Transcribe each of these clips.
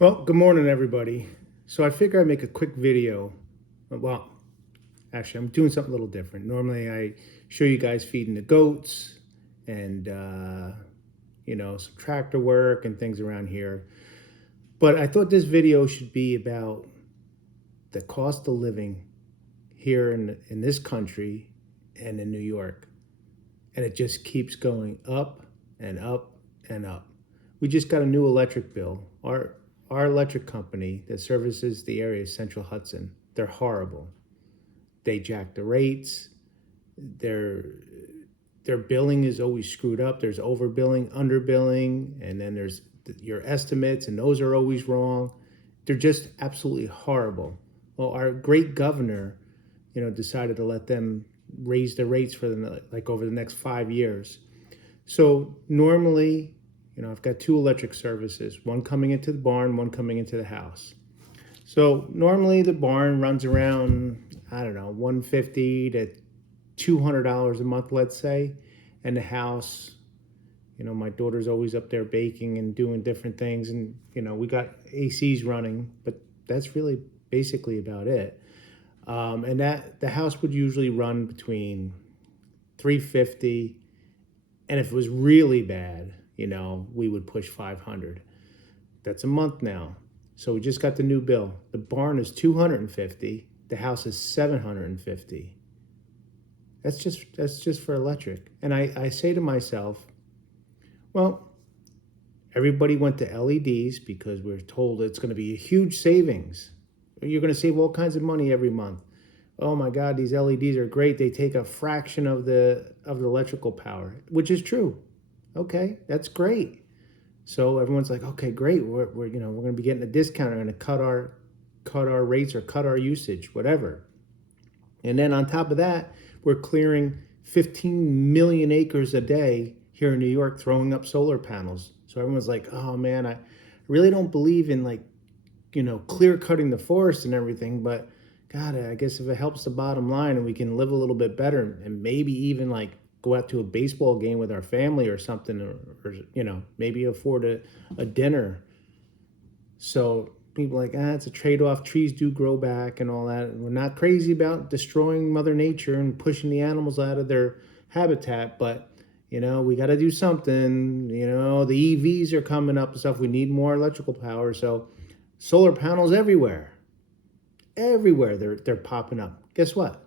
Well, good morning, everybody. So I figure I'd make a quick video. Well, actually, I'm doing something a little different. Normally, I show you guys feeding the goats and, some tractor work and things around here. But I thought this video should be about the cost of living here in this country and in New York. And it just keeps going up and up and up. We just got a new electric bill. Our electric company that services the area is Central Hudson. They're horrible. They jack the rates. Their their billing is always screwed up. There's overbilling, underbilling, and then there's your estimates, and those are always wrong. They're just absolutely horrible. Well, our great governor, decided to let them raise the rates for them like over the next 5 years. So normally, I've got two electric services, one coming into the barn, one coming into the house. So normally the barn runs around, I don't know, 150 to $200 a month, let's say. And the house, my daughter's always up there baking and doing different things. And, we got ACs running, but that's really basically about it. And that the house would usually run between 350, and if it was really bad, we would push 500. That's a month now. So we just got the new bill. The barn is 250, the house is 750. That's just for electric. And I say to myself, well, everybody went to LEDs because we're told it's going to be a huge savings. You're going to save all kinds of money every month. Oh my God, these LEDs are great. They take a fraction of the electrical power, which is true. Okay, that's great. So everyone's like, okay, great. We're going to be getting a discount. We're going to cut our rates or cut our usage, whatever. And then on top of that, we're clearing 15 million acres a day here in New York, throwing up solar panels. So everyone's like, oh man, I really don't believe in clear cutting the forest and everything, but God, I guess if it helps the bottom line and we can live a little bit better and maybe even like go out to a baseball game with our family or something, or maybe afford a dinner. So people are like, it's a trade-off. Trees do grow back and all that. And we're not crazy about destroying Mother Nature and pushing the animals out of their habitat, but we got to do something. The EVs are coming up and stuff. We need more electrical power. So solar panels everywhere. Everywhere they're popping up. Guess what?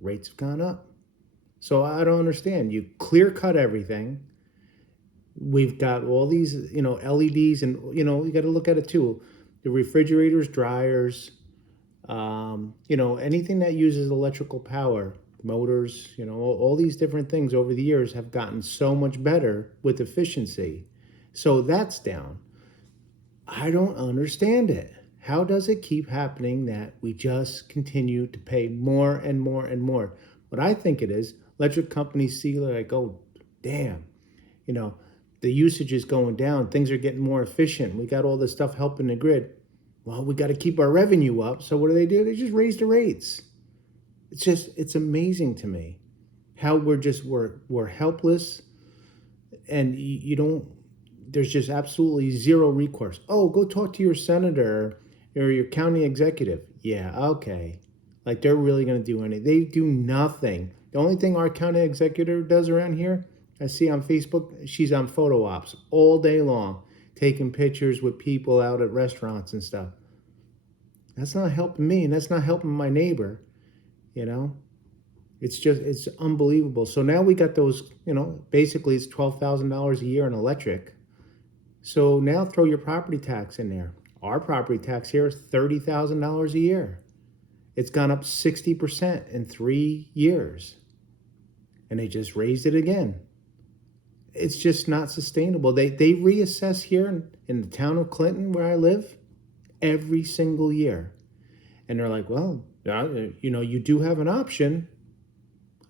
Rates have gone up. So I don't understand. You clear cut everything. We've got all these, LEDs, and you got to look at it too. The refrigerators, dryers, anything that uses electrical power, motors, all these different things over the years have gotten so much better with efficiency. So that's down. I don't understand it. How does it keep happening that we just continue to pay more and more and more? What I think it is, electric companies see like, oh, damn, you know, the usage is going down. Things are getting more efficient. We got all this stuff helping the grid. Well, we got to keep our revenue up. So what do? They just raise the rates. It's amazing to me how we're helpless, and you don't, there's just absolutely zero recourse. Oh, go talk to your senator or your county executive. Yeah, okay. Like they're really going to do anything. They do nothing. The only thing our county executive does around here, I see on Facebook, she's on photo ops all day long, taking pictures with people out at restaurants and stuff. That's not helping me, and that's not helping my neighbor, you know? It's unbelievable. So now we got those, basically it's $12,000 a year in electric. So now throw your property tax in there. Our property tax here is $30,000 a year. It's gone up 60% in 3 years. And they just raised it again. It's just not sustainable. They reassess here in the town of Clinton, where I live, every single year. And they're like, well, you do have an option.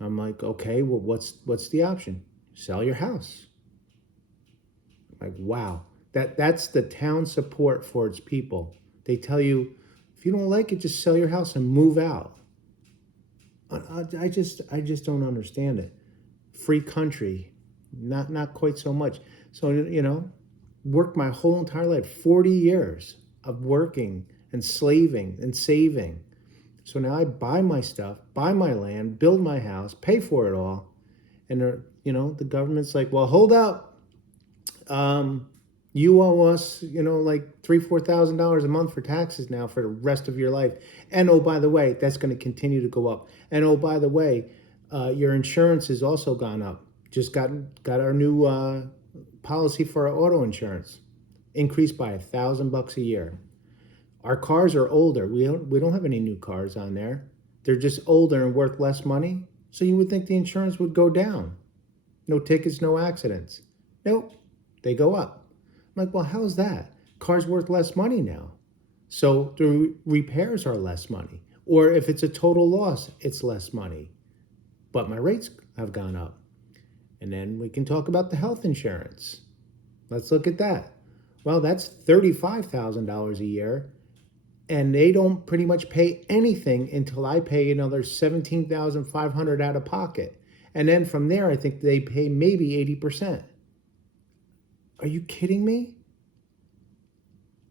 I'm like, okay, well, what's the option? Sell your house. Like, wow, that's the town support for its people. They tell you, if you don't like it, just sell your house and move out. I just don't understand it. Free country, not quite so much. So worked my whole entire life, 40 years of working and slaving and saving. So now I buy my stuff, buy my land, build my house, pay for it all. And the government's like, well, hold up. You owe us, like $3,000-4,000 a month for taxes now for the rest of your life. And oh, by the way, that's going to continue to go up. And oh, by the way, your insurance has also gone up. Just got our new policy for our auto insurance, increased by $1,000 a year. Our cars are older. We don't have any new cars on there. They're just older and worth less money. So you would think the insurance would go down. No tickets, no accidents. Nope, they go up. I'm like, well, how's that? Cars worth less money now. So the repairs are less money. Or if it's a total loss, it's less money. But my rates have gone up. And then we can talk about the health insurance. Let's look at that. Well, that's $35,000 a year. And they don't pretty much pay anything until I pay another $17,500 out of pocket. And then from there, I think they pay maybe 80%. Are you kidding me?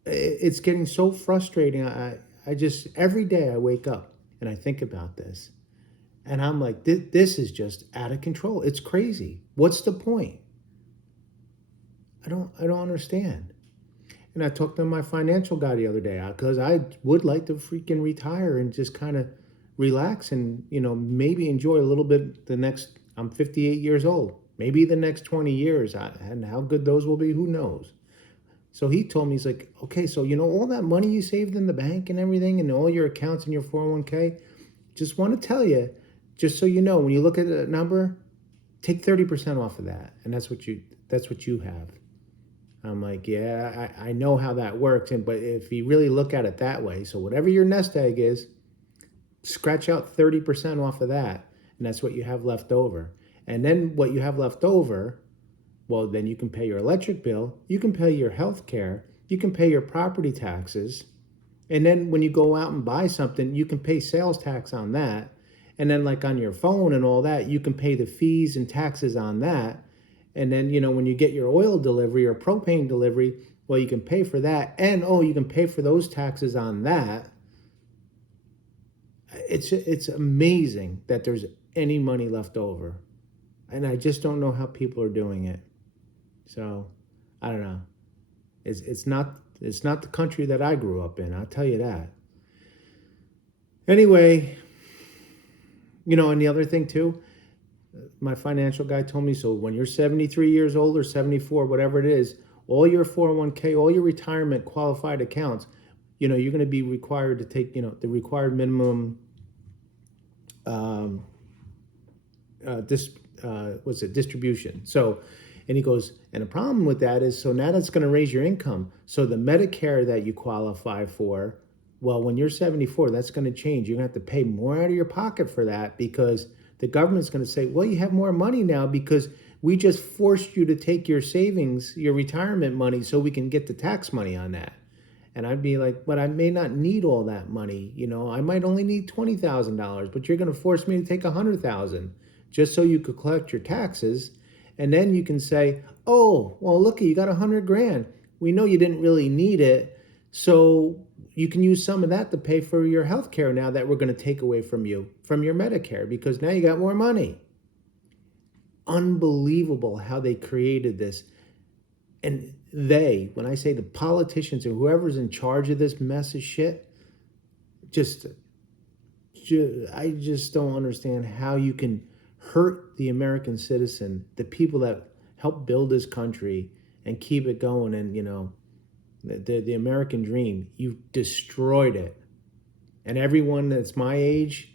It's getting so frustrating. I just, every day I wake up and I think about this. And I'm like, this is just out of control. It's crazy. What's the point? I don't understand. And I talked to my financial guy the other day because I would like to freaking retire and just kind of relax and, maybe enjoy a little bit I'm 58 years old, maybe the next 20 years. And how good those will be, who knows? So he told me, he's like, okay, so all that money you saved in the bank and everything and all your accounts and your 401k, just want to tell you, just so you know, when you look at that number, take 30% off of that. And that's what you have. I'm like, yeah, I know how that works. But if you really look at it that way, so whatever your nest egg is, scratch out 30% off of that. And that's what you have left over. And then what you have left over, well, then you can pay your electric bill, you can pay your health care, you can pay your property taxes. And then when you go out and buy something, you can pay sales tax on that. And then like on your phone and all that, you can pay the fees and taxes on that. And then, when you get your oil delivery or propane delivery, well, you can pay for that. And, you can pay for those taxes on that. It's amazing that there's any money left over. And I just don't know how people are doing it. So, I don't know. It's not the country that I grew up in, I'll tell you that. Anyway, and the other thing too, my financial guy told me, so when you're 73 years old or 74, whatever it is, all your 401k, all your retirement qualified accounts, you're going to be required to take, the required minimum, distribution. So, and he goes, and the problem with that is, so now that's going to raise your income. So the Medicare that you qualify for, well, when you're 74, that's going to change. You're going to have to pay more out of your pocket for that because the government's going to say, well, you have more money now because we just forced you to take your savings, your retirement money, so we can get the tax money on that. And I'd be like, but I may not need all that money. I might only need $20,000, but you're going to force me to take $100,000 just so you could collect your taxes. And then you can say, oh, well, look, you got $100,000. We know you didn't really need it. So you can use some of that to pay for your health care now that we're going to take away from you, from your Medicare, because now you got more money. Unbelievable how they created this. And when I say the politicians or whoever's in charge of this mess of shit, I just don't understand how you can hurt the American citizen, the people that helped build this country and keep it going. And, the American dream, you destroyed it. And everyone that's my age,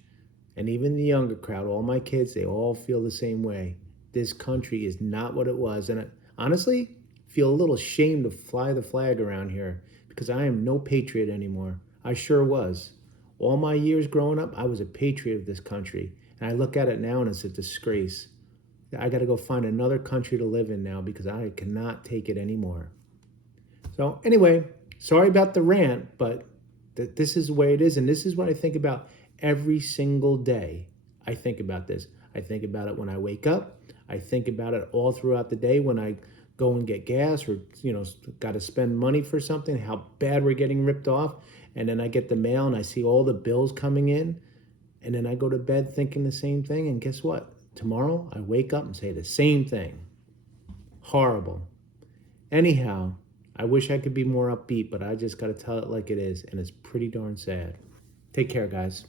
and even the younger crowd, all my kids, they all feel the same way. This country is not what it was. And I honestly feel a little ashamed to fly the flag around here because I am no patriot anymore. I sure was. All my years growing up, I was a patriot of this country. And I look at it now and it's a disgrace. I got to go find another country to live in now because I cannot take it anymore. So anyway, sorry about the rant, but this is the way it is. And this is what I think about every single day. I think about this. I think about it when I wake up. I think about it all throughout the day when I go and get gas or, got to spend money for something, how bad we're getting ripped off. And then I get the mail and I see all the bills coming in. And then I go to bed thinking the same thing. And guess what? Tomorrow I wake up and say the same thing. Horrible. Anyhow, I wish I could be more upbeat, but I just got to tell it like it is. And it's pretty darn sad. Take care, guys.